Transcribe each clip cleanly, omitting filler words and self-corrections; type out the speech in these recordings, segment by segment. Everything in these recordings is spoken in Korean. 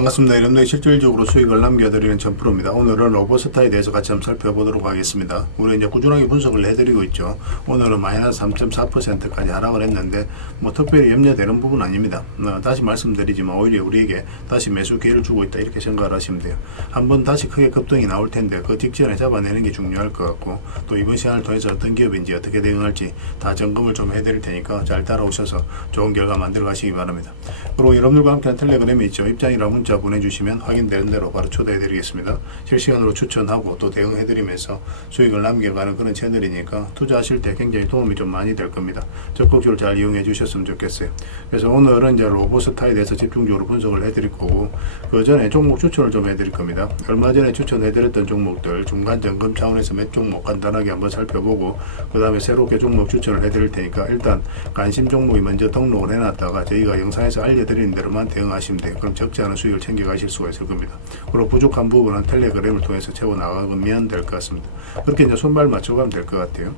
반갑습니다. 여러분들이 실질적으로 수익을 남겨드리는 전프로입니다. 오늘은 로보스타에 대해서 같이 한번 살펴보도록 하겠습니다. 우리 이제 꾸준하게 분석을 해드리고 있죠. 오늘은 마이너스 3.4%까지 하락을 했는데 뭐 특별히 염려되는 부분은 아닙니다. 다시 말씀드리지만 오히려 우리에게 다시 매수 기회를 주고 있다 이렇게 생각을 하시면 돼요. 한번 다시 크게 급등이 나올 텐데 그 직전에 잡아내는 게 중요할 것 같고, 또 이번 시간을 통해서 어떤 기업인지 어떻게 대응할지 다 점검을 좀 해드릴 테니까 잘 따라오셔서 좋은 결과 만들어 가시기 바랍니다. 그리고 여러분들과 함께한 텔레그램이 있죠. 입장이랑 문자 보내주시면 확인되는 대로 바로 초대해드리겠습니다. 실시간으로 추천하고 또 대응해드리면서 수익을 남겨가는 그런 채널이니까 투자하실 때 굉장히 도움이 좀 많이 될 겁니다. 적극적으로 잘 이용해 주셨으면 좋겠어요. 그래서 오늘은 이제 로보스타에 대해서 집중적으로 분석을 해드릴 거고, 그 전에 종목 추천을 좀 해드릴 겁니다. 얼마 전에 추천해드렸던 종목들 중간 점검 차원에서 몇 종목 간단하게 한번 살펴보고, 그 다음에 새롭게 종목 추천을 해드릴 테니까 일단 관심 종목이 먼저 등록을 해놨다가 저희가 영상에서 알려드리는 대로만 대응하시면 돼요. 그럼 적지 않은 수익을 챙겨가실 수가 있을 겁니다. 그리고 부족한 부분은 텔레그램을 통해서 채워나가면 될 것 같습니다. 그렇게 이제 손발 맞춰가면 될 것 같아요.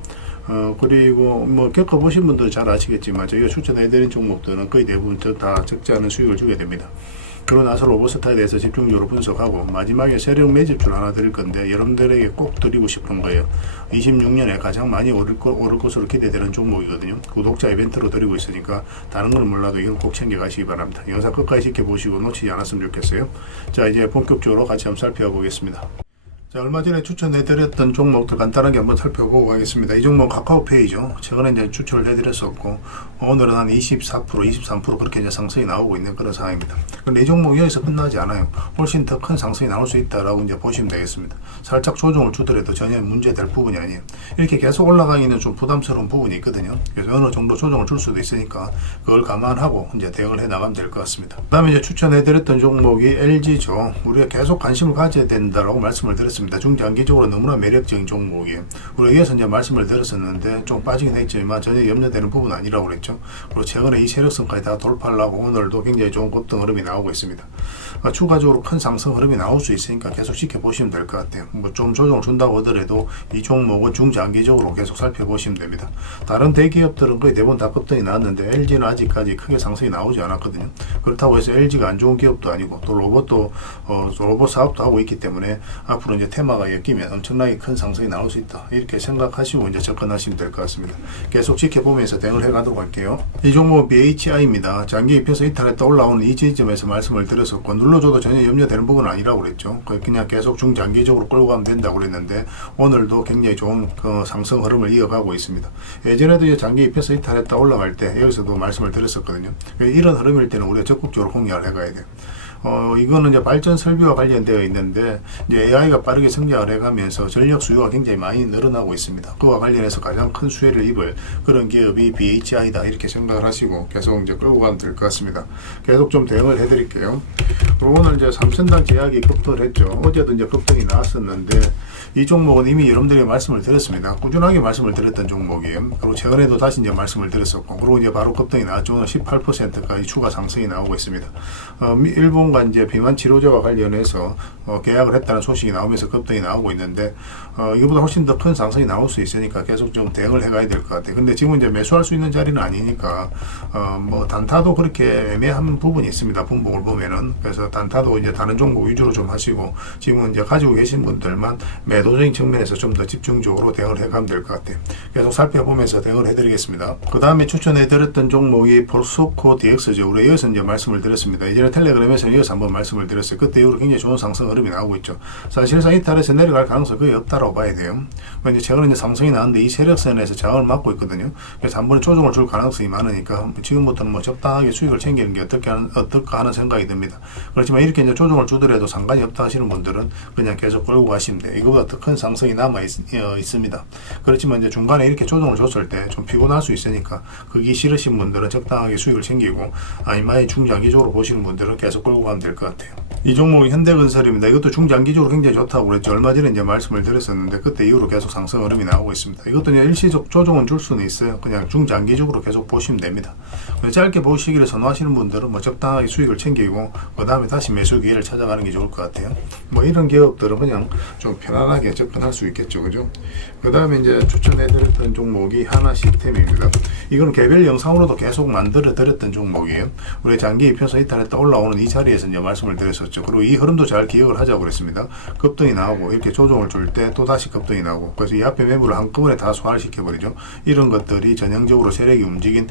그리고 뭐 겪어보신 분들은 잘 아시겠지만 저희가 추천해드린 종목들은 거의 대부분 다 적지 않은 수익을 주게 됩니다. 그러고 나서 로보스타에 대해서 집중적으로 분석하고 마지막에 세력 매집줄 하나 드릴 건데 여러분들에게 꼭 드리고 싶은 거예요. 26년에 가장 많이 오를 것으로 기대되는 종목이거든요. 구독자 이벤트로 드리고 있으니까 다른 건 몰라도 이건 꼭 챙겨가시기 바랍니다. 영상 끝까지 지켜보시고 놓치지 않았으면 좋겠어요. 자, 이제 본격적으로 같이 한번 살펴보겠습니다. 자, 얼마 전에 추천해드렸던 종목들 간단하게 한번 살펴보고 가겠습니다. 이 종목 카카오페이죠. 최근에 이제 추천을 해드렸었고, 오늘은 한 24%, 23% 그렇게 이제 상승이 나오고 있는 그런 상황입니다. 그런데 이 종목이 여기서 끝나지 않아요. 훨씬 더 큰 상승이 나올 수 있다라고 이제 보시면 되겠습니다. 살짝 조정을 주더라도 전혀 문제될 부분이 아니에요. 이렇게 계속 올라가기는 좀 부담스러운 부분이 있거든요. 그래서 어느 정도 조정을 줄 수도 있으니까 그걸 감안하고 이제 대응을 해 나가면 될 것 같습니다. 그 다음에 이제 추천해드렸던 종목이 LG죠. 우리가 계속 관심을 가져야 된다라고 말씀을 드렸습니다. 중장기적으로 너무나 매력적인 종목이에요. 우리가 이어서 이제 말씀을 드렸었는데 좀 빠지긴 했지만 전혀 염려되는 부분은 아니라고 그랬죠. 그리고 최근에 이 세력선까지 다 돌파를 하고 오늘도 굉장히 좋은 급등 흐름이 나오고 있습니다. 추가적으로 큰 상승 흐름이 나올 수 있으니까 계속 지켜보시면 될 것 같아요. 뭐 좀 조정을 준다고 하더라도 이 종목은 중장기적으로 계속 살펴보시면 됩니다. 다른 대기업들은 거의 대부분 다 급등이 나왔는데 LG는 아직까지 크게 상승이 나오지 않았거든요. 그렇다고 해서 LG가 안 좋은 기업도 아니고 또 로봇도 로봇 사업도 하고 있기 때문에 앞으로 이제 테마가 엮이면 엄청나게 큰 상승이 나올 수 있다 이렇게 생각하시고 이제 접근하시면 될 것 같습니다. 계속 지켜보면서 대응을 해가도록 할게요. 이 종목은 BHI입니다. 장기 입혀서 이탈했다 올라오는 이 지점에서 말씀을 드렸었고, 눌러줘도 전혀 염려되는 부분은 아니라고 그랬죠. 그냥 계속 중장기적으로 끌고 가면 된다고 그랬는데 오늘도 굉장히 좋은 그 상승 흐름을 이어가고 있습니다. 예전에도 이제 장기 입혀서 이탈했다 올라갈 때 여기서도 말씀을 드렸었거든요. 이런 흐름일 때는 우리가 적극적으로 공략을 해가야 돼요. 이거는 이제 발전 설비와 관련되어 있는데, 이제 AI가 빠르게 성장을 해가면서 전력 수요가 굉장히 많이 늘어나고 있습니다. 그와 관련해서 가장 큰 수혜를 입을 그런 기업이 BHI다 이렇게 생각을 하시고 계속 이제 끌고 가면 될 것 같습니다. 계속 좀 대응을 해드릴게요. 그리고 오늘 이제 3,000당 제약이 급등을 했죠. 어제도 이제 급등이 나왔었는데 이 종목은 이미 여러분들에게 말씀을 드렸습니다. 꾸준하게 말씀을 드렸던 종목이에요. 그리고 최근에도 다시 이제 말씀을 드렸었고, 그리고 이제 바로 급등이 나왔죠. 오늘 18%까지 추가 상승이 나오고 있습니다. 일본과 이제 비만 치료제와 관련해서 계약을 했다는 소식이 나오면서 급등이 나오고 있는데, 이거보다 훨씬 더 큰 상승이 나올 수 있으니까 계속 좀 대응을 해가야 될 것 같아요. 근데 지금 이제 매수할 수 있는 자리는 아니니까 뭐 단타도 그렇게 애매한 부분이 있습니다. 분봉을 보면은. 그래서 단타도 이제 다른 종목 위주로 좀 하시고, 지금은 이제 가지고 계신 분들만 매도적인 측면에서 좀 더 집중적으로 대응을 해가면 될 것 같아요. 계속 살펴보면서 대응을 해드리겠습니다. 그 다음에 추천해드렸던 종목이 포스코 DX죠. 우리 이어서 이제 말씀을 드렸습니다. 이전에 텔레그램에서 이어서 한번 말씀을 드렸어요. 그때 이후로 굉장히 좋은 상승 흐름이 나오고 있죠. 사실상 이탈에서 내려갈 가능성이 거의 없다라고 봐야 돼요. 이제 최근에 이제 상승이 나왔는데 이 세력선에서 저항을 막고 있거든요. 그래서 한 번에 조정을 줄 가능성이 많으니까 지금부터는 뭐 적당하게 수익을 챙기는 게 어떨까 하는 생각이 듭니다. 그렇지만 이렇게 이제 조정을 주더라도 상관이 없다 하시는 분들은 그냥 계속 끌고 가시면 돼요. 이거보다 더 큰 상승이 남아 있습니다. 그렇지만 이제 중간에 이렇게 조정을 줬을 때 좀 피곤할 수 있으니까 그게 싫으신 분들은 적당하게 수익을 챙기고, 아니면 중장기적으로 보시는 분들은 계속 끌고 가면 될 것 같아요. 이 종목이 현대건설입니다. 이것도 중장기적으로 굉장히 좋다고 그랬죠. 얼마 전에 이제 말씀을 드렸었는데 그때 이후로 계속 상승 흐름이 나오고 있습니다. 이것도 그냥 일시적 조정은 줄 수는 있어요. 그냥 중장기적으로 계속 보시면 됩니다. 짧게 보시기를 선호하시는 분들은 뭐 적당하게 수익을 챙기고 그 다음에 다시 매수 기회를 찾아가는 게 좋을 것 같아요. 뭐 이런 기업들은 그냥 좀 편안하게 접근할 수 있겠죠, 그죠? 그 다음에 이제 추천해드렸던 종목이 하나시스템입니다. 이거는 개별 영상으로도 계속 만들어 드렸던 종목이에요. 우리 장기 입혀서 이탈했다 올라오는 이 자리에서 이제 말씀을 드렸었죠. 있었죠. 그리고 이 흐름도 잘 기억을 하자고 그랬습니다. 급등이 나오고 이렇게 조정을 줄 때 또 다시 급등이 나오고, 그래서 이 앞에 매물을 한꺼번에 다 소화를 시켜버리죠. 이런 것들이 전형적으로 세력이 움직인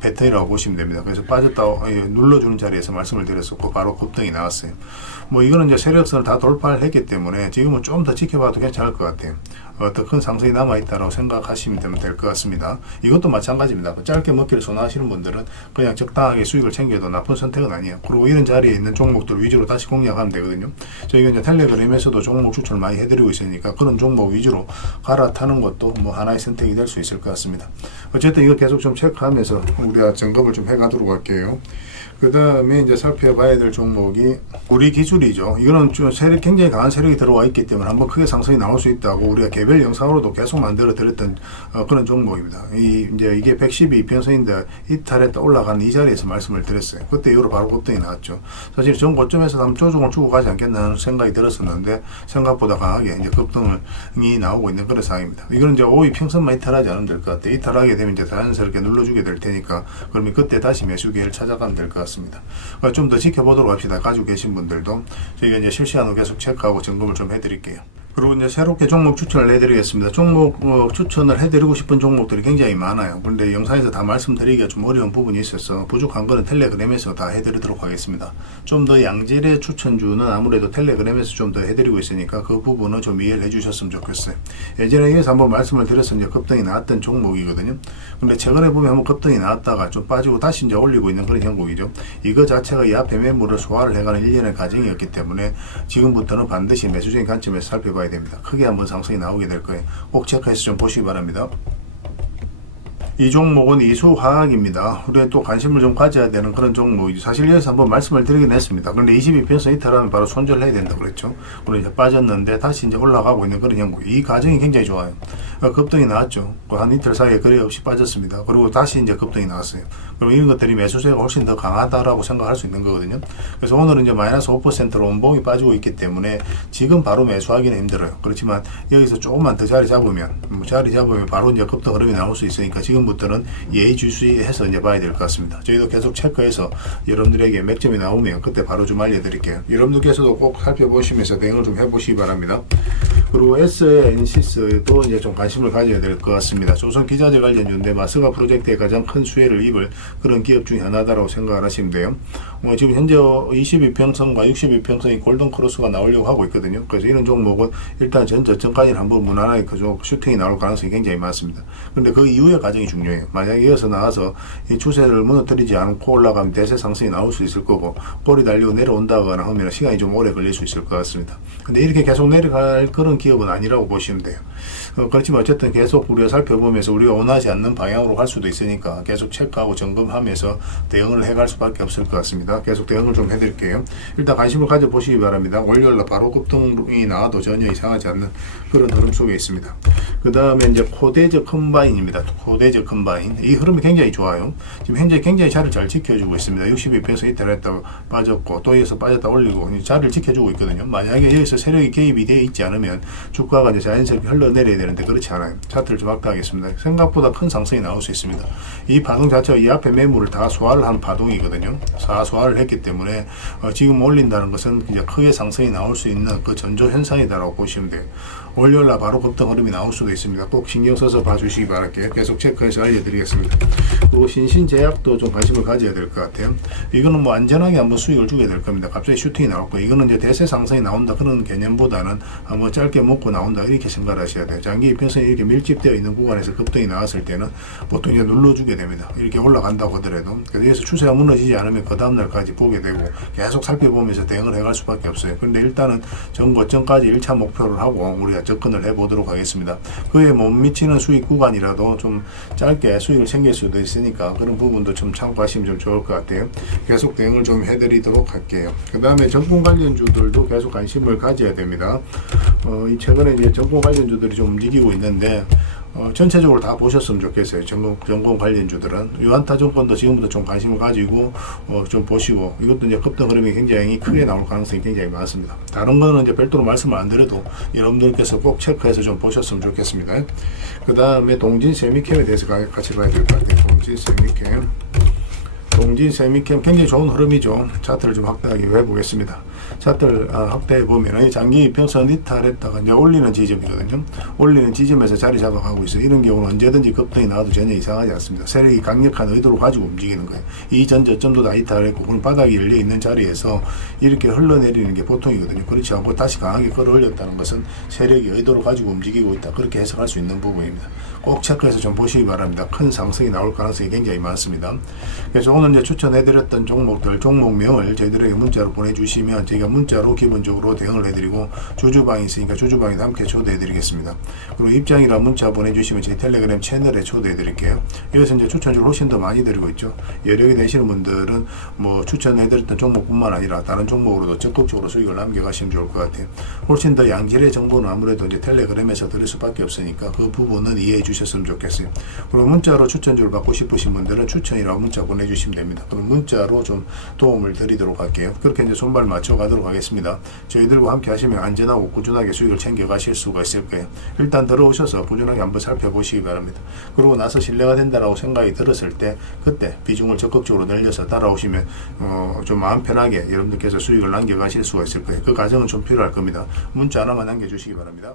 패턴이라고 보시면 됩니다. 그래서 빠졌다 눌러주는 자리에서 말씀을 드렸었고 바로 급등이 나왔어요. 뭐 이거는 이제 세력선을 다 돌파를 했기 때문에 지금은 좀 더 지켜봐도 괜찮을 것 같아요. 더 큰 상승이 남아있다고 생각하시면 될 것 같습니다. 이것도 마찬가지입니다. 짧게 먹기를 선호하시는 분들은 그냥 적당하게 수익을 챙겨도 나쁜 선택은 아니에요. 그리고 이런 자리에 있는 종목들 위주로 다시 공략하면 되거든요. 저희가 이제 텔레그램에서도 종목 추천을 많이 해드리고 있으니까 그런 종목 위주로 갈아타는 것도 뭐 하나의 선택이 될 수 있을 것 같습니다. 어쨌든 이거 계속 좀 체크하면서 우리가 점검을 좀 해가도록 할게요. 그 다음에 이제 살펴봐야 될 종목이 우리 기술이죠. 이거는 좀 굉장히 강한 세력이 들어와 있기 때문에 한번 크게 상승이 나올 수 있다고 우리가 개별 영상으로도 계속 만들어 드렸던 그런 종목입니다. 이제 이게 112평선인데 이탈했다 올라가는 이 자리에서 말씀을 드렸어요. 그때 이후로 바로 급등이 나왔죠. 사실 전 고점에서 한번 조정을 주고 가지 않겠나 생각이 들었었는데 생각보다 강하게 이제 급등이 나오고 있는 그런 상황입니다. 이거는 이제 5위 평선만 이탈하지 않으면 될 것 같아요. 이탈하게 되면 이제 자연스럽게 눌러주게 될 테니까 그러면 그때 다시 매수 기회를 찾아가면 될 것 같습니다. 좀 더 지켜보도록 합시다. 가지고 계신 분들도 저희가 이제 실시간으로 계속 체크하고 점검을 좀 해드릴게요. 그리고 이제 새롭게 종목 추천을 해드리겠습니다. 종목 추천을 해드리고 싶은 종목들이 굉장히 많아요. 그런데 영상에서 다 말씀드리기가 좀 어려운 부분이 있어서 부족한 거는 텔레그램에서 다 해드리도록 하겠습니다. 좀 더 양질의 추천주는 아무래도 텔레그램에서 좀 더 해드리고 있으니까 그 부분은 좀 이해를 해주셨으면 좋겠어요. 예전에 이어서 한번 말씀을 드려서 이제 급등이 나왔던 종목이거든요. 근데 최근에 보면 한번 급등이 나왔다가 좀 빠지고 다시 이제 올리고 있는 그런 형국이죠. 이거 자체가 이 앞에 매물을 소화를 해가는 일련의 과정이었기 때문에 지금부터는 반드시 매수적인 관점에서 살펴봐야 됩니다. 크게 한번 상승이 나오게 될 거예요. 꼭 체크해서 좀 보시기 바랍니다. 이 종목은 이수화학입니다. 우리가 또 관심을 좀 가져야 되는 그런 종목이죠. 사실 여기서 한번 말씀을 드리긴 했습니다. 그런데 22편선 이탈하면 바로 손절을 해야 된다고 그랬죠. 그리고 이제 빠졌는데 다시 이제 올라가고 있는 그런 형국. 이 과정이 굉장히 좋아요. 급등이 나왔죠. 한 이틀 사이에 거래 없이 빠졌습니다. 그리고 다시 이제 급등이 나왔어요. 그럼 이런 것들이 매수세가 훨씬 더 강하다라고 생각할 수 있는 거거든요. 그래서 오늘은 이제 마이너스 5%로 원봉이 빠지고 있기 때문에 지금 바로 매수하기는 힘들어요. 그렇지만 여기서 조금만 더 자리 잡으면 바로 이제 급등 흐름이 나올 수 있으니까 지금부터는 예의주시해서 이제 봐야 될 것 같습니다. 저희도 계속 체크해서 여러분들에게 맥점이 나오면 그때 바로 좀 알려드릴게요. 여러분들께서도 꼭 살펴보시면서 대응을 좀 해보시기 바랍니다. 그리고 SNCS도 이제 좀 관심을 가져야 될 것 같습니다. 조선 기자재 관련주인데 마스가 프로젝트에 가장 큰 수혜를 입을 그런 기업 중에 하나다라고 생각을 하시면 돼요. 지금 현재 22평선과 62평선이 골든 크로스가 나오려고 하고 있거든요. 그래서 이런 종목은 일단 전 저점까지는 한번 무난하게 슈팅이 나올 가능성이 굉장히 많습니다. 그런데 그 이후의 과정이 중요해요. 만약에 이어서 나와서 이 추세를 무너뜨리지 않고 올라가면 대세 상승이 나올 수 있을 거고 볼이 달리고 내려온다거나 하면 시간이 좀 오래 걸릴 수 있을 것 같습니다. 근데 이렇게 계속 내려갈 그런 기업은 아니라고 보시면 돼요. 그렇지만 어쨌든 계속 우리가 살펴보면서 우리가 원하지 않는 방향으로 갈 수도 있으니까 계속 체크하고 점검하면서 대응을 해갈 수밖에 없을 것 같습니다. 계속 대응을 좀 해드릴게요. 일단 관심을 가져보시기 바랍니다. 월요일날 바로 급등이 나와도 전혀 이상하지 않는 그런 흐름 속에 있습니다. 그 다음에 이제 코데즈 컴바인입니다. 코데즈 컴바인. 이 흐름이 굉장히 좋아요. 지금 현재 굉장히 자리를 잘 지켜주고 있습니다. 62평에서 이탈했다가 빠졌고 또 여기서 빠졌다 올리고 자리를 지켜주고 있거든요. 만약에 여기서 세력이 개입이 되어 있지 않으면 주가가 이제 자연스럽게 흘러내려야 되는데 그렇지 않아요. 차트를 좀 확대하겠습니다. 생각보다 큰 상승이 나올 수 있습니다. 이 파동 자체가 이 앞에 매물을 다 소화를 한 파동이거든요. 소화를 했기 때문에 지금 올린다는 것은 이제 크게 상승이 나올 수 있는 그 전조 현상이다라고 보시면 돼요. 월요일날 바로 급등 흐름이 나올 수도 있습니다. 꼭 신경 써서 봐주시기 바랄게요. 계속 체크해서 알려드리겠습니다. 그리고 신신제약도 좀 관심을 가져야 될 것 같아요. 이거는 뭐 안전하게 한번 수익을 주게 될 겁니다. 갑자기 슈팅이 나올 거예요. 이거는 이제 대세 상승이 나온다 그런 개념보다는 한번 짧게 먹고 나온다 이렇게 생각하셔야 돼요. 장기 이평선이 이렇게 밀집되어 있는 구간에서 급등이 나왔을 때는 보통 이제 눌러주게 됩니다. 이렇게 올라간다고 하더라도 그래서 여기서 추세가 무너지지 않으면 그 다음날까지 보게 되고 계속 살펴보면서 대응을 해갈 수밖에 없어요. 그런데 일단은 전고점까지 1차 목표를 하고 우리가 접근을 해보도록 하겠습니다. 그에 못 미치는 수익 구간이라도 좀 짧게 수익을 챙길 수도 있으니까 그런 부분도 좀 참고하시면 좀 좋을 것 같아요. 계속 대응을 좀 해드리도록 할게요. 그 다음에 정권 관련주들도 계속 관심을 가져야 됩니다. 최근에 이제 정권 관련주들이 좀 움직이고 있는데 전체적으로 다 보셨으면 좋겠어요. 정권 관련주들은 유한타 정권도 지금부터 좀 관심을 가지고 좀 보시고 이것도 이제 급등 흐름이 굉장히 크게 나올 가능성이 굉장히 많습니다. 다른 거는 이제 별도로 말씀을 안 드려도 여러분들께서 꼭 체크해서 좀 보셨으면 좋겠습니다. 그 다음에 동진 세미캠에 대해서 같이 봐야 될 것 같아요. 동진 세미캠 동진 세미캠 굉장히 좋은 흐름이죠. 차트를 좀 확대하기 위해 보겠습니다. 차트를 확대해 보면 장기 이평선 이탈했다가 이제 올리는 지점이거든요. 올리는 지점에서 자리 잡아가고 있어요. 이런 경우는 언제든지 급등이 나와도 전혀 이상하지 않습니다. 세력이 강력한 의도를 가지고 움직이는 거예요. 이 전 저점도 다 이탈했고 그럼 바닥이 열려 있는 자리에서 이렇게 흘러내리는 게 보통이거든요. 그렇지 않고 다시 강하게 끌어올렸다는 것은 세력이 의도를 가지고 움직이고 있다. 그렇게 해석할 수 있는 부분입니다. 꼭 체크해서 좀 보시기 바랍니다. 큰 상승이 나올 가능성이 굉장히 많습니다. 그래서 오늘 이제 추천해드렸던 종목들, 종목명을 저희들에게 문자로 보내주시면 저희가 문자로 기본적으로 대응을 해드리고 주주방이 있으니까 주주방에도 함께 초대해드리겠습니다. 그리고 입장이라 문자 보내주시면 저희 텔레그램 채널에 초대해드릴게요. 여기서 이제 추천주를 훨씬 더 많이 드리고 있죠. 여력이 되시는 분들은 뭐 추천해드렸던 종목뿐만 아니라 다른 종목으로도 적극적으로 수익을 남겨가시면 좋을 것 같아요. 훨씬 더 양질의 정보는 아무래도 이제 텔레그램에서 드릴 수밖에 없으니까 그 부분은 이해해 주셨으면 좋겠어요. 그리고 문자로 추천주를 받고 싶으신 분들은 추천이라고 문자 보내주시면 됩니다. 그럼 문자로 좀 도움을 드리도록 할게요. 그렇게 이제 손발 맞춰 가도록 하겠습니다. 저희들과 함께 하시면 안전하고 꾸준하게 수익을 챙겨 가실 수가 있을 거예요. 일단 들어오셔서 꾸준하게 한번 살펴보시기 바랍니다. 그러고 나서 신뢰가 된다라고 생각이 들었을 때 그때 비중을 적극적으로 늘려서 따라오시면 좀 마음 편하게 여러분들께서 수익을 남겨 가실 수가 있을 거예요. 그 과정은 좀 필요할 겁니다. 문자 하나만 남겨주시기 바랍니다.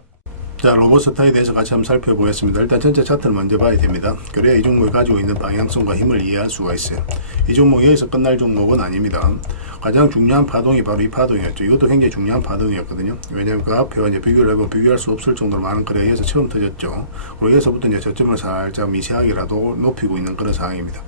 자, 로봇스타에 대해서 같이 한번 살펴보겠습니다. 일단 전체 차트를 먼저 봐야 됩니다. 그래야 이 종목이 가지고 있는 방향성과 힘을 이해할 수가 있어요. 이 종목이 여기서 끝날 종목은 아닙니다. 가장 중요한 파동이 바로 이 파동이었죠. 이것도 굉장히 중요한 파동이었거든요. 왜냐하면 그 앞에 이제 비교를 해보면 비교할 수 없을 정도로 많은 거래가 여기서 처음 터졌죠. 그리고 여기서부터 이제 저점을 살짝 미세하게라도 높이고 있는 그런 상황입니다.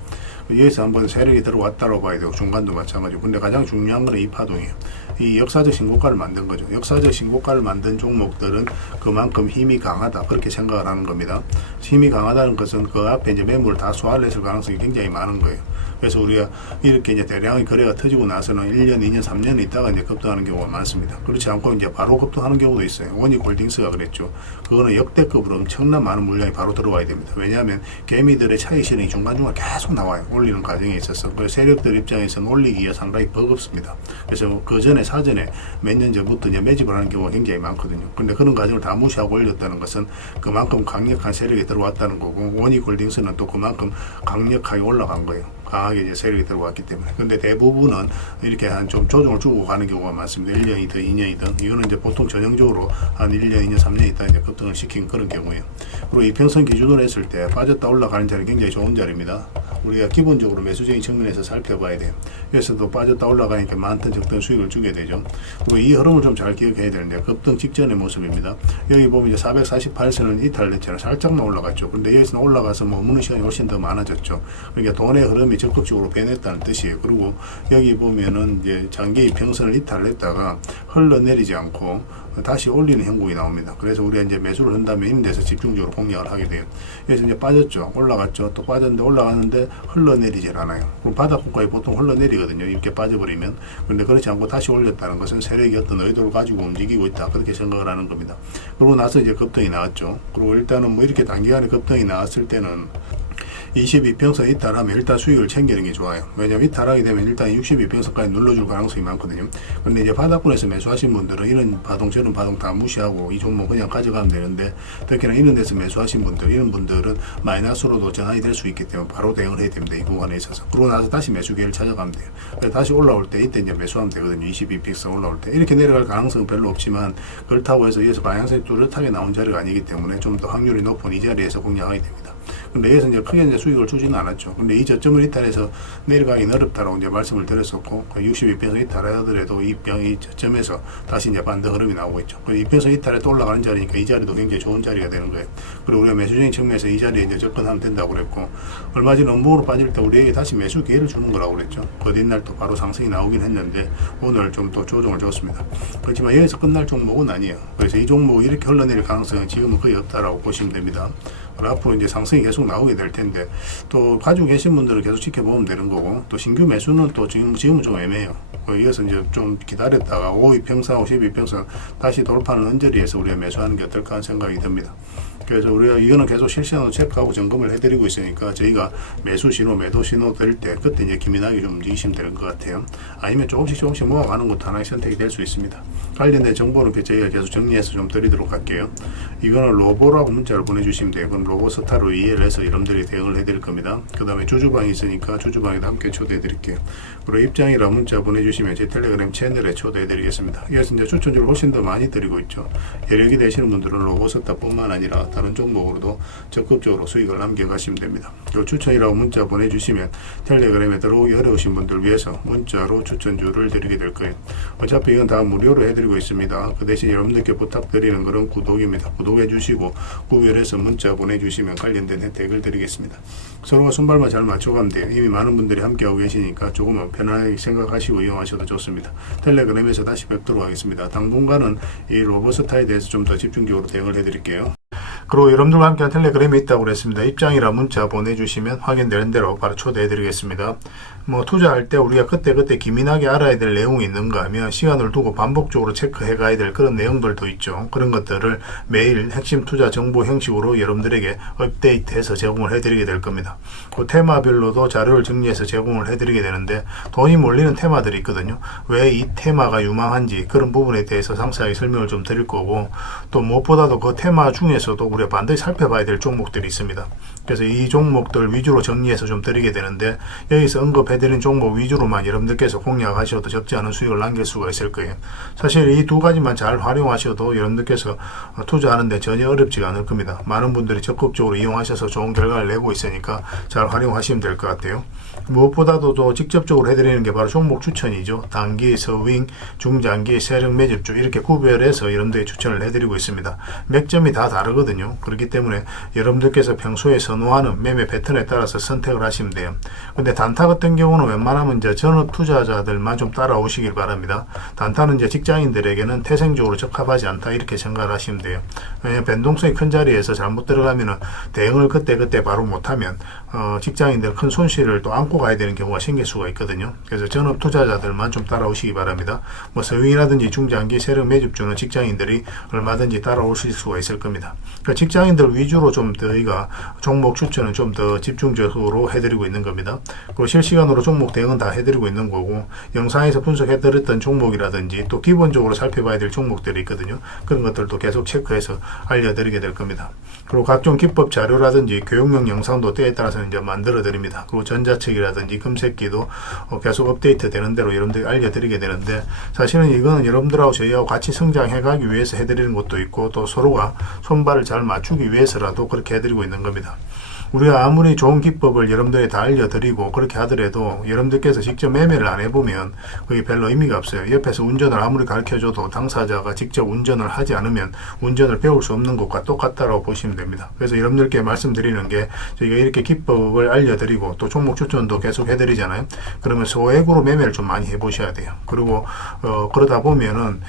여기서 한번 세력이 들어왔다고 봐야 되고 중간도 마찬가지고. 근데 가장 중요한 건 이 파동이에요. 이 역사적 신고가를 만든 거죠. 역사적 신고가를 만든 종목들은 그만큼 힘이 강하다 그렇게 생각을 하는 겁니다. 힘이 강하다는 것은 그 앞에 이제 매물을 다 소화를 했을 가능성이 굉장히 많은 거예요. 그래서 우리가 이렇게 이제 대량의 거래가 터지고 나서는 1년, 2년, 3년 있다가 이제 급등하는 경우가 많습니다. 그렇지 않고 이제 바로 급등하는 경우도 있어요. 원익홀딩스가 그랬죠. 그거는 역대급으로 엄청난 많은 물량이 바로 들어와야 됩니다. 왜냐하면 개미들의 차익 실현이 중간중간 계속 나와요. 올리는 과정에 있어서. 그래서 세력들 입장에서는 올리기가 상당히 버겁습니다. 그래서 그 전에 사전에 몇 년 전부터 이제 매집을 하는 경우가 굉장히 많거든요. 근데 그런 과정을 다 무시하고 올렸다는 것은 그만큼 강력한 세력이 들어왔다는 거고 원익홀딩스는 또 그만큼 강력하게 올라간 거예요. 강하게 이제 세력이 들어왔기 때문에. 근데 대부분은 이렇게 한 좀 조정을 주고 가는 경우가 많습니다. 1년이든 2년이든. 이거는 이제 보통 전형적으로 한 1년, 2년, 3년 있다 이제 급등을 시킨 그런 경우예요. 그리고 이평선 기준으로 했을 때 빠졌다 올라가는 자리 굉장히 좋은 자리입니다. 우리가 기본적으로 매수적인 측면에서 살펴봐야 돼요. 여기서도 빠졌다 올라가니까 많던 적던 수익을 주게 되죠. 그리고 이 흐름을 좀 잘 기억해야 되는데 급등 직전의 모습입니다. 여기 보면 이제 448선은 이탈됐잖아요. 살짝만 올라갔죠. 근데 여기서는 올라가서 머무는 시간이 훨씬 더 많아졌죠. 그러니까 돈의 흐름이 적극적으로 빼냈다는 뜻이에요. 그리고 여기 보면은 이제 장기 이평선을 이탈했다가 흘러내리지 않고 다시 올리는 형국이 나옵니다. 그래서 우리가 이제 매수를 한다면 이런 데서 집중적으로 공략을 하게 돼요. 그래서 이제 빠졌죠. 올라갔죠. 또 빠졌는데 올라가는데 흘러내리질 않아요. 그럼 바닥권까지 보통 흘러내리거든요. 이렇게 빠져버리면. 그런데 그렇지 않고 다시 올렸다는 것은 세력이 어떤 의도를 가지고 움직이고 있다. 그렇게 생각을 하는 겁니다. 그러고 나서 이제 급등이 나왔죠. 그리고 일단은 뭐 이렇게 단기간에 급등이 나왔을 때는 22평선 이탈하면 일단 수익을 챙기는 게 좋아요. 왜냐면 이탈하게 되면 일단 62평선까지 눌러줄 가능성이 많거든요. 근데 이제 바닥권에서 매수하신 분들은 이런 파동 저런 파동 다 무시하고 이 종목 그냥 가져가면 되는데 특히나 이런 데서 매수하신 분들 이런 분들은 마이너스로도 전환이 될 수 있기 때문에 바로 대응을 해야 됩니다. 이 구간에 있어서. 그러고 나서 다시 매수 기회를 찾아가면 돼요. 그래서 다시 올라올 때 이때 이제 매수하면 되거든요. 22평선 올라올 때. 이렇게 내려갈 가능성은 별로 없지만 그렇다고 해서 여기서 방향성이 뚜렷하게 나온 자리가 아니기 때문에 좀 더 확률이 높은 이 자리에서 공략하게 됩니다. 근데 여기서 이제 크게 이제 수익을 주지는 않았죠. 근데 이 저점을 이탈해서 내려가기는 어렵다라고 이제 말씀을 드렸었고, 62평선 이탈하더라도 이 저점에서 다시 이제 반등 흐름이 나오고 있죠. 이 평선 이탈에 또 올라가는 자리니까 이 자리도 굉장히 좋은 자리가 되는 거예요. 그리고 우리가 매수적인 측면에서 이 자리에 이제 접근하면 된다고 그랬고, 얼마 전에 업무로 빠질 때 우리에게 다시 매수 기회를 주는 거라고 그랬죠. 그 뒷날 또 바로 상승이 나오긴 했는데, 오늘 좀 또 조정을 줬습니다. 그렇지만 여기서 끝날 종목은 아니에요. 그래서 이 종목이 이렇게 흘러내릴 가능성은 지금은 거의 없다라고 보시면 됩니다. 앞으로 이제 상승이 계속 나오게 될 텐데 또 가지고 계신 분들은 계속 지켜보면 되는 거고 또 신규 매수는 또 지금은 좀 애매해요. 이어서 이제 좀 기다렸다가 52평선, 52평선 다시 돌파하는 언저리에서 우리가 매수하는 게 어떨까 하는 생각이 듭니다. 그래서 우리가 이거는 계속 실시간으로 체크하고 점검을 해드리고 있으니까 저희가 매수 신호, 매도 신호 될 때 그때 이제 기민하게 좀 움직이시면 되는 것 같아요. 아니면 조금씩 모아가는 것도 하나의 선택이 될 수 있습니다. 관련된 정보는 저희가 계속 정리해서 좀 드리도록 할게요. 이거는 로보라고 문자를 보내주시면 돼요. 그럼 로보스타로 이해를 해서 여러분들이 대응을 해드릴 겁니다. 그 다음에 주주방이 있으니까 주주방에도 함께 초대해 드릴게요. 그리고 입장이라 문자 보내주시면 제 텔레그램 채널에 초대해 드리겠습니다. 이어서 이제 추천주를 훨씬 더 많이 드리고 있죠. 여력이 되시는 분들은 로보스타 뿐만 아니라 다른 종목으로도 적극적으로 수익을 남겨가시면 됩니다. 그 추천이라고 문자 보내주시면 텔레그램에 들어오기 어려우신 분들 위해서 문자로 추천주를 드리게 될 거예요. 어차피 이건 다 무료로 해드리고 있습니다. 그 대신 여러분들께 부탁드리는 것은 구독입니다. 구독해 주시고 구별해서 문자 보내주시면 관련된 혜택을 드리겠습니다. 서로가 손발만 잘 맞춰가면 돼요. 이미 많은 분들이 함께하고 계시니까 조금은 편안하게 생각하시고 이용하셔도 좋습니다. 텔레그램에서 다시 뵙도록 하겠습니다. 당분간은 이 로보스타에 대해서 좀 더 집중적으로 대응을 해드릴게요. 그리고 여러분들과 함께한 텔레그램이 있다고 그랬습니다. 입장이라 문자 보내주시면 확인되는 대로 바로 초대해드리겠습니다. 투자할 때 우리가 그때 기민하게 알아야 될 내용이 있는가 하면 시간을 두고 반복적으로 체크해 가야 될 그런 내용들도 있죠. 그런 것들을 매일 핵심 투자 정보 형식으로 여러분들에게 업데이트해서 제공을 해드리게 될 겁니다. 그 테마별로도 자료를 정리해서 제공을 해드리게 되는데 돈이 몰리는 테마들이 있거든요. 왜 이 테마가 유망한지 그런 부분에 대해서 상세하게 설명을 좀 드릴 거고, 또 무엇보다도 그 테마 중에서도 우리가 반드시 살펴봐야 될 종목들이 있습니다. 그래서 이 종목들 위주로 정리해서 좀 드리게 되는데, 여기서 언급해드린 종목 위주로만 여러분들께서 공략하셔도 적지 않은 수익을 남길 수가 있을 거예요. 사실 이 두 가지만 잘 활용하셔도 여러분들께서 투자하는데 전혀 어렵지가 않을 겁니다. 많은 분들이 적극적으로 이용하셔서 좋은 결과를 내고 있으니까 잘 활용하시면 될 것 같아요. 무엇보다도 또 직접적으로 해드리는 게 바로 종목 추천이죠. 단기, 서윙, 중장기, 세력 매집주 이렇게 구별해서 여러분들이 추천을 해드리고 있습니다. 맥점이 다 다르거든요. 그렇기 때문에 여러분들께서 평소에 선호하는 매매 패턴에 따라서 선택을 하시면 돼요. 근데 단타 같은 경우는 웬만하면 이제 전업 투자자들만 좀 따라오시길 바랍니다. 단타는 이제 직장인들에게는 태생적으로 적합하지 않다 이렇게 생각을 하시면 돼요. 왜냐하면 변동성이 큰 자리에서 잘못 들어가면은 대응을 그때 바로 못하면 직장인들 큰 손실을 또 안고 가야 되는 경우가 생길 수가 있거든요. 그래서 전업 투자자들만 좀 따라오시기 바랍니다. 서윙이라든지 중장기 세력 매집주는 직장인들이 얼마든지 따라오실 수가 있을 겁니다. 그러니까 직장인들 위주로 좀 저희가 종목 추천은 좀 더 집중적으로 해드리고 있는 겁니다. 그리고 실시간으로 종목 대응은 다 해드리고 있는 거고, 영상에서 분석해드렸던 종목이라든지 또 기본적으로 살펴봐야 될 종목들이 있거든요. 그런 것들도 계속 체크해서 알려드리게 될 겁니다. 그리고 각종 기법 자료라든지 교육용 영상도 때에 따라서 이제 만들어 드립니다. 그리고 전자책이라든지 금색기도 계속 업데이트 되는 대로 여러분들이 알려드리게 되는데, 사실은 이거는 여러분들하고 저희하고 같이 성장해 가기 위해서 해드리는 것도 있고, 또 서로가 손발을 잘 맞추기 위해서라도 그렇게 해드리고 있는 겁니다. 우리가 아무리 좋은 기법을 여러분들이 다 알려드리고 그렇게 하더라도 여러분들께서 직접 매매를 안 해보면 그게 별로 의미가 없어요. 옆에서 운전을 아무리 가르쳐줘도 당사자가 직접 운전을 하지 않으면 운전을 배울 수 없는 것과 똑같다고 보시면 됩니다. 그래서 여러분들께 말씀드리는 게, 저희가 이렇게 기법을 알려드리고 또 종목 추천도 계속 해드리잖아요. 그러면 소액으로 매매를 좀 많이 해보셔야 돼요. 그리고 그러다 보면은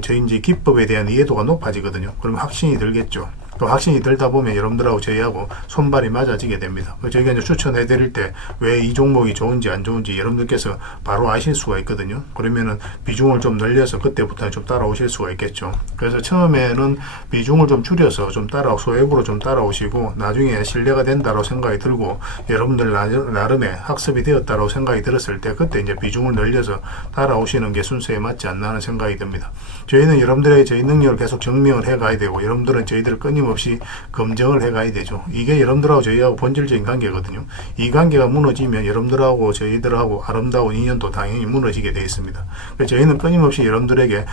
저희 이제 기법에 대한 이해도가 높아지거든요. 그러면 확신이 들겠죠. 또 확신이 들다 보면 여러분들하고 저희하고 손발이 맞아지게 됩니다. 저희가 이제 추천해 드릴 때 왜 이 종목이 좋은지 안 좋은지 여러분들께서 바로 아실 수가 있거든요. 그러면은 비중을 좀 늘려서 그때부터 좀 따라오실 수가 있겠죠. 그래서 처음에는 비중을 좀 줄여서 좀 소액으로 좀 따라오시고, 나중에 신뢰가 된다고 생각이 들고 여러분들 나름의 학습이 되었다고 생각이 들었을 때 그때 이제 비중을 늘려서 따라오시는 게 순서에 맞지 않나 하는 생각이 듭니다. 저희는 여러분들의 저희 능력을 계속 증명을 해 가야 되고, 여러분들은 저희들을 끊임없이 검증을 해 가야 되죠. 이게 여러분들하고 저희하고 본질적인 관계거든요. 이 관계가 무너지면 여러분들하고 저희들하고 아름다운 인연도 당연히 무너지게 되어 있습니다. 그래서 저희는 끊임없이 여러분들에게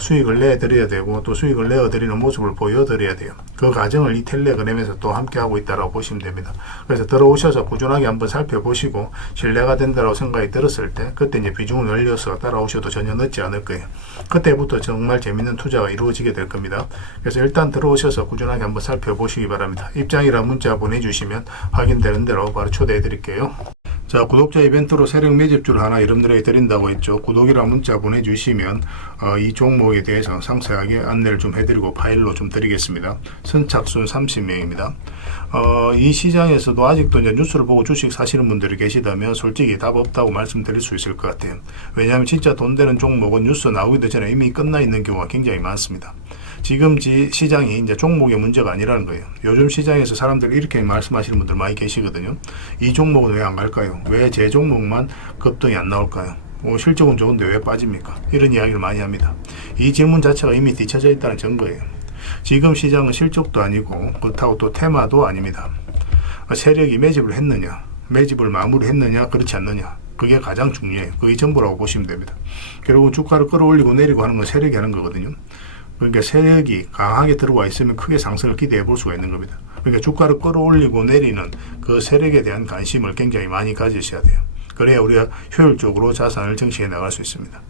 수익을 내드려야 되고, 또 수익을 내어드리는 모습을 보여드려야 돼요. 그 과정을 이 텔레그램에서 또 함께 하고 있다고 보시면 됩니다. 그래서 들어오셔서 꾸준하게 한번 살펴보시고 신뢰가 된다고 생각이 들었을 때 그때 이제 비중을 늘려서 따라오셔도 전혀 늦지 않을 거예요. 그때부터 정말 재밌는 투자가 이루어지게 될 겁니다. 그래서 일단 들어오셔서 꾸준하게 한번 살펴보시기 바랍니다. 입장이라 문자 보내주시면 확인되는 대로 바로 초대해 드릴게요. 자, 구독자 이벤트로 세력 매집주를 하나 여러분들에게 드린다고 했죠. 구독이랑 문자 보내주시면 이 종목에 대해서 상세하게 안내를 좀 해드리고 파일로 좀 드리겠습니다. 선착순 30명입니다. 이 시장에서도 아직도 이제 뉴스를 보고 주식 사시는 분들이 계시다면 솔직히 답 없다고 말씀드릴 수 있을 것 같아요. 왜냐하면 진짜 돈 되는 종목은 뉴스 나오기도 전에 이미 끝나 있는 경우가 굉장히 많습니다. 지금 시장이 이제 종목의 문제가 아니라는 거예요. 요즘 시장에서 사람들이 이렇게 말씀하시는 분들 많이 계시거든요. 이 종목은 왜 안 갈까요? 왜 제 종목만 급등이 안 나올까요? 실적은 좋은데 왜 빠집니까? 이런 이야기를 많이 합니다. 이 질문 자체가 이미 뒤쳐져 있다는 증거예요. 지금 시장은 실적도 아니고 그렇다고 또 테마도 아닙니다. 세력이 매집을 했느냐, 매집을 마무리했느냐, 그렇지 않느냐, 그게 가장 중요해요. 그게 전부라고 보시면 됩니다. 결국 주가를 끌어올리고 내리고 하는 건 세력이 하는 거거든요. 그러니까 세력이 강하게 들어와 있으면 크게 상승을 기대해 볼 수가 있는 겁니다. 그러니까 주가를 끌어올리고 내리는 그 세력에 대한 관심을 굉장히 많이 가지셔야 돼요. 그래야 우리가 효율적으로 자산을 정치해 나갈 수 있습니다.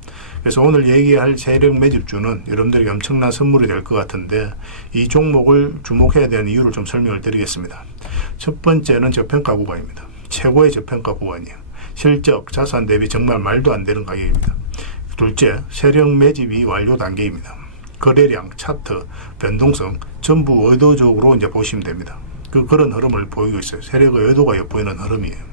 그래서 오늘 얘기할 세력 매집주는 여러분들에게 엄청난 선물이 될 것 같은데, 이 종목을 주목해야 되는 이유를 좀 설명을 드리겠습니다. 첫 번째는 저평가 구간입니다. 최고의 저평가 구간이에요. 실적, 자산 대비 정말 말도 안 되는 가격입니다. 둘째, 세력 매집이 완료 단계입니다. 거래량, 차트, 변동성 전부 의도적으로 이제 보시면 됩니다. 그런 흐름을 보이고 있어요. 세력의 의도가 엿보이는 흐름이에요.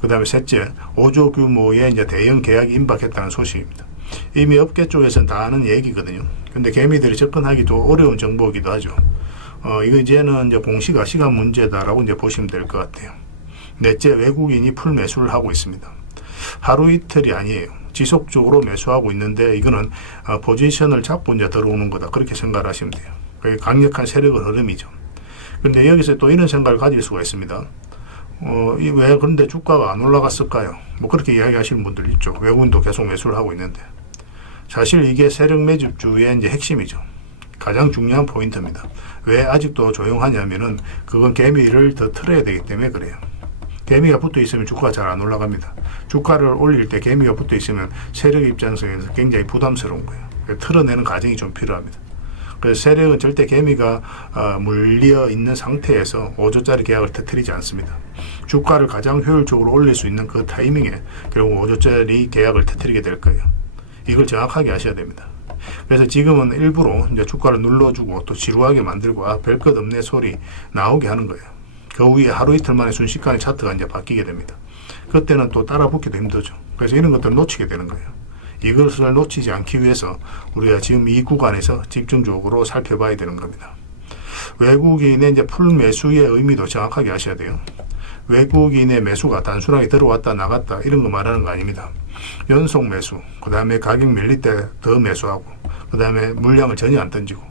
그 다음에 셋째, 5조 규모의 이제 대형 계약이 임박했다는 소식입니다. 이미 업계 쪽에서는 다 아는 얘기거든요. 근데 개미들이 접근하기도 어려운 정보이기도 하죠. 이거 이제는 이제 공시가 시간 문제다라고 이제 보시면 될 것 같아요. 넷째, 외국인이 풀 매수를 하고 있습니다. 하루 이틀이 아니에요. 지속적으로 매수하고 있는데 이거는 포지션을 잡고 이제 들어오는 거다, 그렇게 생각을 하시면 돼요. 그게 강력한 세력의 흐름이죠. 그런데 여기서 또 이런 생각을 가질 수가 있습니다. 왜 그런데 주가가 안 올라갔을까요? 뭐 그렇게 이야기하시는 분들 있죠. 외국인도 계속 매수를 하고 있는데. 사실 이게 세력 매집주의 이제 핵심이죠. 가장 중요한 포인트입니다. 왜 아직도 조용하냐면은 그건 개미를 더 틀어야 되기 때문에 그래요. 개미가 붙어 있으면 주가가 잘 안 올라갑니다. 주가를 올릴 때 개미가 붙어 있으면 세력 입장에서 굉장히 부담스러운 거예요. 틀어내는 과정이 좀 필요합니다. 그래서 세력은 절대 개미가 물려 있는 상태에서 5조짜리 계약을 터뜨리지 않습니다. 주가를 가장 효율적으로 올릴 수 있는 그 타이밍에 결국 5조짜리 계약을 터뜨리게 될 거예요. 이걸 정확하게 아셔야 됩니다. 그래서 지금은 일부러 이제 주가를 눌러주고 또 지루하게 만들고 별 것 없네 소리 나오게 하는 거예요. 그 후에 하루 이틀 만에 순식간에 차트가 이제 바뀌게 됩니다. 그때는 또 따라 붙기도 힘들죠. 그래서 이런 것들을 놓치게 되는 거예요. 이것을 놓치지 않기 위해서 우리가 지금 이 구간에서 집중적으로 살펴봐야 되는 겁니다. 외국인의 이제 풀 매수의 의미도 정확하게 아셔야 돼요. 외국인의 매수가 단순하게 들어왔다 나갔다 이런 거 말하는 거 아닙니다. 연속 매수, 그 다음에 가격 밀릴 때 더 매수하고, 그 다음에 물량을 전혀 안 던지고,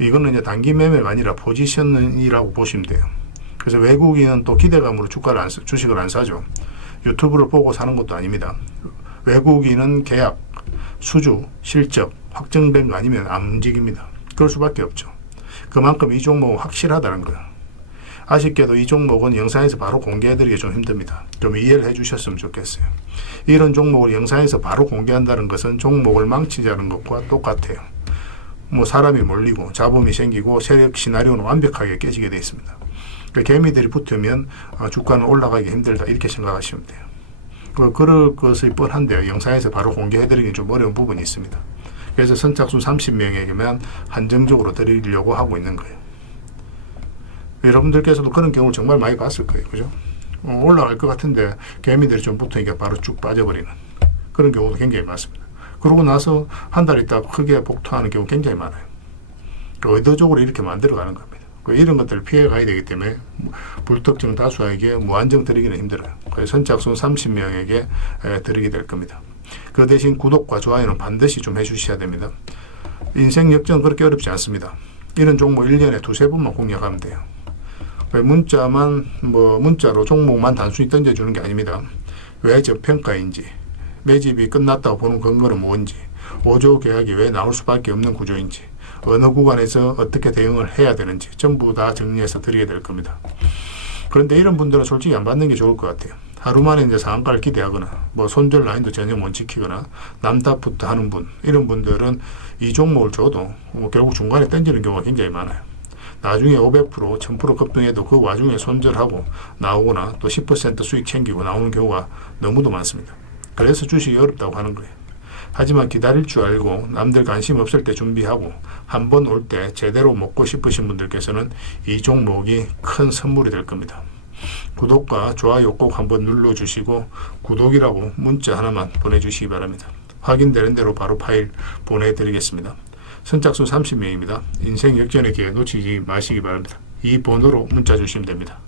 이거는 이제 단기 매매가 아니라 포지션이라고 보시면 돼요. 그래서 외국인은 또 기대감으로 주식을 안 사죠. 유튜브를 보고 사는 것도 아닙니다. 외국인은 계약, 수주, 실적 확정된 거 아니면 안 움직입니다. 그럴 수밖에 없죠. 그만큼 이 종목은 확실하다는 거예요. 아쉽게도 이 종목은 영상에서 바로 공개해드리기 좀 힘듭니다. 좀 이해를 해주셨으면 좋겠어요. 이런 종목을 영상에서 바로 공개한다는 것은 종목을 망치자는 것과 똑같아요. 뭐 사람이 몰리고 잡음이 생기고 세력 시나리오는 완벽하게 깨지게 되어 있습니다. 그러니까 개미들이 붙으면 주가는 올라가기 힘들다, 이렇게 생각하시면 돼요. 그럴 것이 뻔한데요. 영상에서 바로 공개해드리기 좀 어려운 부분이 있습니다. 그래서 선착순 30명에게만 한정적으로 드리려고 하고 있는 거예요. 여러분들께서도 그런 경우를 정말 많이 봤을 거예요. 그죠? 올라갈 것 같은데 개미들이 좀 붙으니까 바로 쭉 빠져버리는 그런 경우도 굉장히 많습니다. 그러고 나서 한 달 있다 크게 복토하는 경우 굉장히 많아요. 의도적으로 이렇게 만들어가는 겁니다. 이런 것들을 피해 가야 되기 때문에 불특정 다수에게 무한정 드리기는 힘들어요. 그래서 선착순 30명에게 드리게 될 겁니다. 그 대신 구독과 좋아요는 반드시 좀 해주셔야 됩니다. 인생 역전 그렇게 어렵지 않습니다. 이런 종목 1년에 두세 번만 공략하면 돼요. 문자로 종목만 단순히 던져주는 게 아닙니다. 왜 저평가인지, 매집이 끝났다고 보는 근거는 뭔지, 5조 계약이 왜 나올 수밖에 없는 구조인지, 어느 구간에서 어떻게 대응을 해야 되는지 전부 다 정리해서 드리게 될 겁니다. 그런데 이런 분들은 솔직히 안 받는 게 좋을 것 같아요. 하루 만에 이제 상한가를 기대하거나 손절 라인도 전혀 못 지키거나 남답부터 하는 분, 이런 분들은 이 종목을 줘도 결국 중간에 던지는 경우가 굉장히 많아요. 나중에 500%, 1000% 급등해도 그 와중에 손절하고 나오거나 또 10% 수익 챙기고 나오는 경우가 너무도 많습니다. 그래서 주식이 어렵다고 하는 거예요. 하지만 기다릴 줄 알고 남들 관심 없을 때 준비하고 한 번 올 때 제대로 먹고 싶으신 분들께서는 이 종목이 큰 선물이 될 겁니다. 구독과 좋아요 꼭 한번 눌러주시고 구독이라고 문자 하나만 보내주시기 바랍니다. 확인되는 대로 바로 파일 보내드리겠습니다. 선착순 30명입니다. 인생 역전의 기회 놓치지 마시기 바랍니다. 이 번호로 문자 주시면 됩니다.